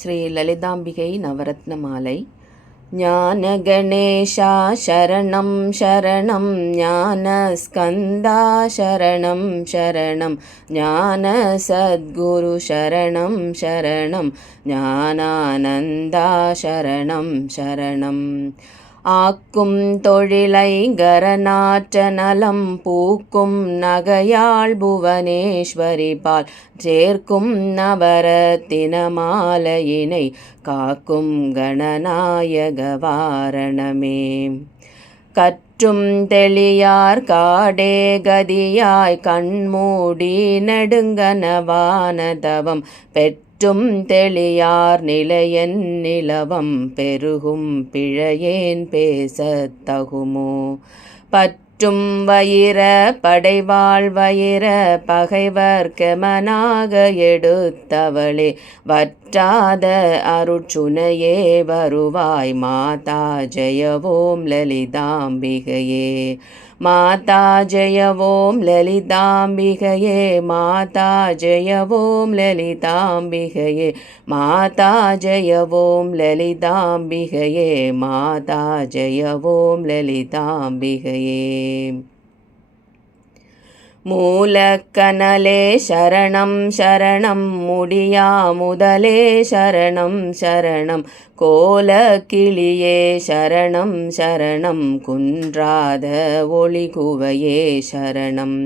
ஸ்ரீ லலிதாம்பிகை நவரத்ன மாலை. ஞான கணேஷா சரணம் சரணம், ஞான ஸ்கந்தா சரணம் சரணம், ஞான சத்குரு சரணம் சரணம், ஞானானந்தா சரணம் சரணம். ஆக்கும் தொழிலை கரநாற்ற நலம் பூக்கும் நகையாள் புவனேஸ்வரி பால் சேர்க்கும் நவரத்தின மாலையினை காக்கும் கணநாயக வாரணமே. கற்றும் தெளியார் காடே கதியாய் கண்மூடி நெடுங்கனவான தவம் பெற்றும் தெளியார் நிலையன் நிலவம் பெருகும் பிழையேன் பேசத் தகுமோ. பற்றும் வயிர படைவாள் வயிர பகைவர் கெமனாக எடுத்தவளே, வற்றாத அருட்சுனையே வருவாய் மாதா ஜெயவோம் லலிதாம்பிகையே. மாதா ஜெயவோம் லலிதாம்பிகையே, மாதா ஜெயவோம் லலிதாம்பிகையே, மாதா ஜெயவோம் லலிதாம்பிகையே, மாதா ஜெயவோம் லலிதாம்பிகையே. மூலக்கனலே சரணம் சரணம், முடியா முதலே சரணம் சரணம், கோல கிளியே சரணம் சரணம், குன்றாத ஒளிகுவையே சரணம்.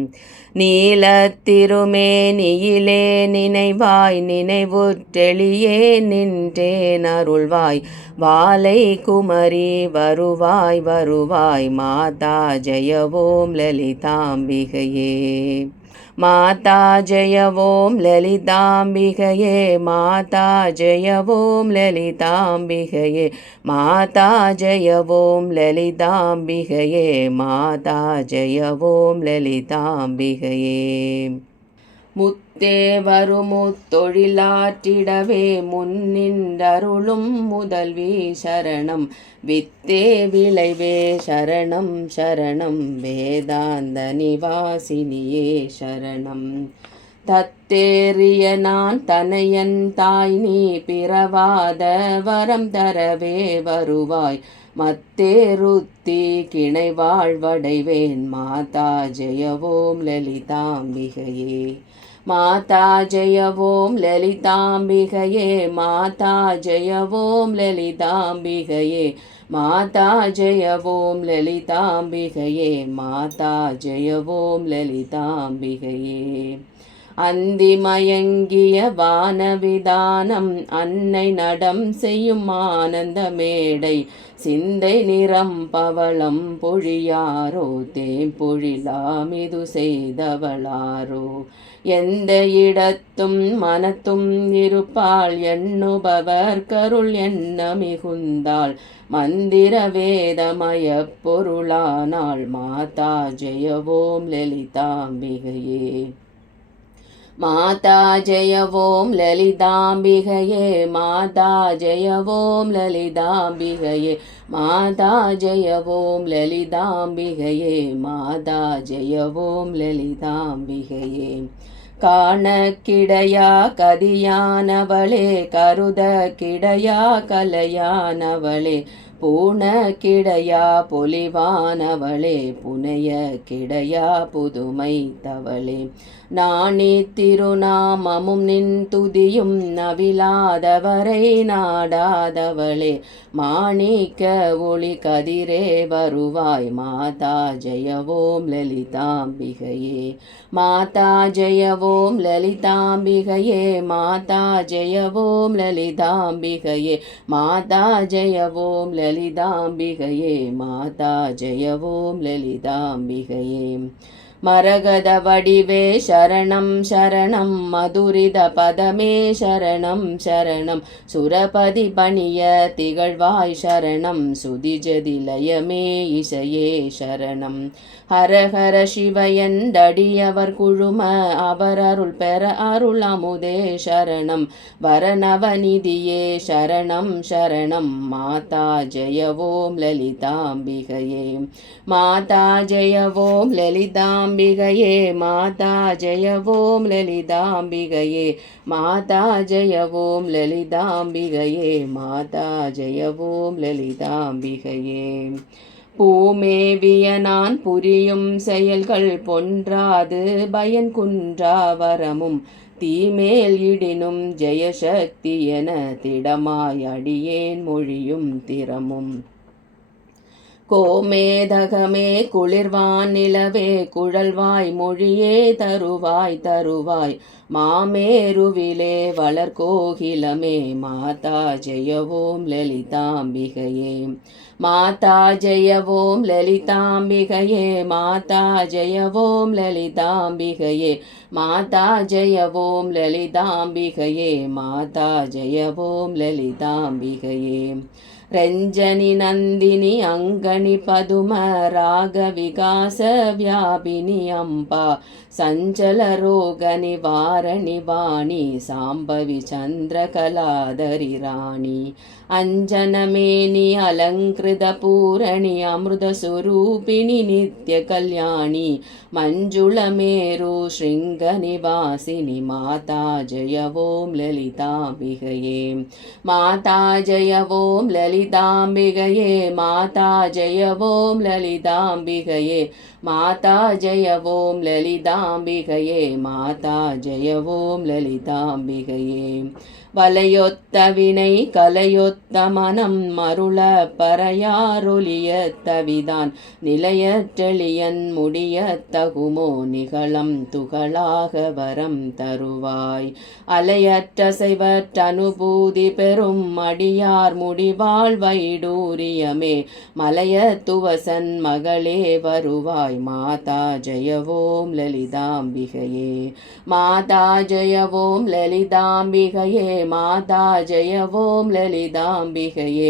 நீலத்திருமேனியிலே நினைவாய் நினைவுற்றெளியே நின்றேன் அருள்வாய், வாலை குமரி வருவாய் வருவாய் மாதா ஜெயவோம் லலிதாம்பிகையே. மாதா ஜெயவோம் லலிதாம்பிகையே, மாதா ஜெயவோம் லலிதாம்பிகையே, மாதா ஜெயவோம் லலிதாம்பிகையே, மாதா ஜெயவோம் லலிதாம்பிகையே. முத்தே வருமுத்தொழிலாற்றிடவே முன்னின்றருளும் முதல்வி சரணம், வித்தே விளைவே சரணம் சரணம், வேதாந்த நிவாசினியே சரணம். தத்தேறிய நான் தனையன் தாய் நீ பிறவாத வரம் தரவே வருவாய், மத்தேருத்தி கிணை வாழ்வடைவேன் மாதா ஜெயவோம் லலிதாம்பிகையே. மாதா ஜெயவோம் லலிதாம்பிகையே, மாதா ஜெயவோம் லலிதாம்பிகையே, மாதா ஜெயவோம் லலிதாம்பிகையே, மாதா ஜெயவோம் லலிதாம்பிகையே. அந்திமயங்கிய வானவிதானம் அன்னை நடம் செய்யும் ஆனந்த மேடை, சிந்தை நிறம் பவளம் பொழியாரோ தேம்பொழிலாமிது செய்தவளாரோ. எந்த இடத்தும் மனத்தும் இருப்பாள் எண்ணுபவர் கருள் எண்ண மிகுந்தாள், மந்திர வேதமய பொருளானாள் மாதா ஜெயவோம் லலிதாம்பிகையே. மாதா ஜெயவோம் லலிதாம்பிகையே, மாதா ஜெயவோம் லலிதாம்பிகையே, மாதா ஜெயவோம் லலிதாம்பிகையே, மாதா ஜெயவோம் லலிதாம்பிகையே. காண கிடையா கதியானவளே, கருத கிடையா கலையானவளே, பூண கிடையா பொலிவானவளே, புனைய கிடையா புதுமை தவளே. நாணி திருநாமமும் நின் துதியும் நவிலாதவரை நாடாதவளே, மாணிக்க ஒளி கதிரே வருவாய் மாதா ஜெயவோம் லலிதாம்பிகையே. மாதா ஜெயவோம் லலிதாம்பிகையே, மாதா ஜெயவோம் லலிதாம்பிகையே, மாதா ஜெயவோம் லலிதாம்பிகையே, மாதா ஜெயவோம் லலிதாம்பிகையே. மரகத வடிவே சரணம் சரணம், மதுரித பதமே சரணம் சரணம், சுரபதி பணிய திகழ்வாய் சரணம், சுதிஜதிலயமே இசையே சரணம். ஹரஹர சிவயண்டடியவர் குழும அவர் அருள் பெற அருள் அமுதே சரணம், வரணவநிதியே சரணம் சரணம், மாதா ஜெயவோம் லலிதாம்பிகையே. மாதா ஜெயவோம் லலிதாம்பிகையே, லலிதாம்பிகையே மாதா ஜெய ஓம் லலிதாம்பிகையே மாதா ஜெய ஓம் லலிதாம்பிகையே மாதா ஜெய ஓம் லலிதாம்பிகையே. பூமேவிய நான் புரியும் செயல்கள் பொன்றாது பயன் குன்றா வரமும் தீமேல் இடினும் ஜெயசக்தி என திடமாய் அடியேன் மொழியும் திறமும். கோமேதகமே குளிர்வான் நிலவே குழல்வாய் மொழியே தருவாய் தருவாய் மாமேருவிலே வளர்கோகிலமே மாதா ஜெய ஓம் லலிதாம்பிகையே மாதா ஜெய ஓம் லலிதாம்பிகையே மாதா ஜெய ஓம் லலிதாம்பிகையே மாதா ஜெய ஓம் லலிதாம்பிகையே மாதா ஜெய ஓம் லலிதாம்பிகையே. ரஞ்சனி நந்தினி அங்கனி பதும ராக விகாச வியாபினி அம்பா சஞ்சல ரோக நிவாரணி வாணி சாம்பவி சந்திரகலாதரி ராணி அஞ்சனமேனி அலங்கிருத பூரணி அமிர்த சுரூபிணி நித்ய கல்யாணி மஞ்சுளமேரு ஸ்ருங்க நிவாசினி மாதா ஜெய ஓம் லலிதாம்பிகையே மாதா ஜெய ஓம் லலிதாம்பிகையே மாதா ஜெய ஓம் லலிதாம்பிகையே மாதா ஜெய ஓம் லலிதாம்பிகையே மாதா ஜெய ஓம் லலிதாம்பிகையே. வலையொத்த வினை கலையொத்த மனம் மருள பறையாரொலியத்தவிதான் நிலையற்றெளியன் முடிய தகுமோ நிகழம் துகளாக வரம் தருவாய் அலையற்ற செய்வற்றனுபூதி பெறும் அடியார் முடிவாள் வைடூரியமே மலையத்துவசன் மகளே வருவாய் மாதா ஜெய ஓம் லலிதாம்பிகையே மாதா ஜெய ஓம் லலிதாம்பிகையே மாதா ஜெய ஓம் லலிதாம்பிகையே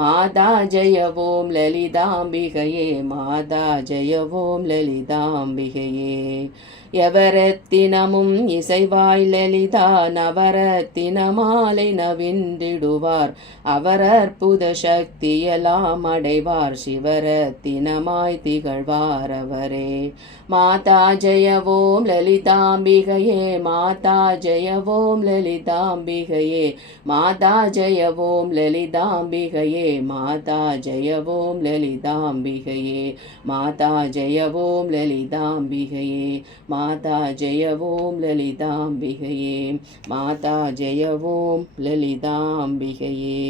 மாதா ஜெய ஓம் லலிதாம்பிகையே மாதா ஜெய ஓம் லலிதாம்பிகையே. எவரத்தினமும் இசைவாய் லலிதா நவரத்தின மாலை நவின்றிடுவார் அவர் அற்புத சக்தியெல்லாம் அடைவார் சிவரத்தினமாய் திகழ்வார் அவரே மாதா ஜெய ஓம் லலிதாம்பிகையே மாதா ஜெய ஓம் லலிதாம்பிகையே மாதா ஜெய ஓம் லலிதாம்பிகையே மாதா ஜெய ஓம் லலிதாம்பிகையே மாதா ஜெய ஓம் லலிதாம்பிகையே மாதா ஜெய ஓம் லலிதாம்பிகையே மாதா ஜெய ஓம் லலிதாம்பிகையே.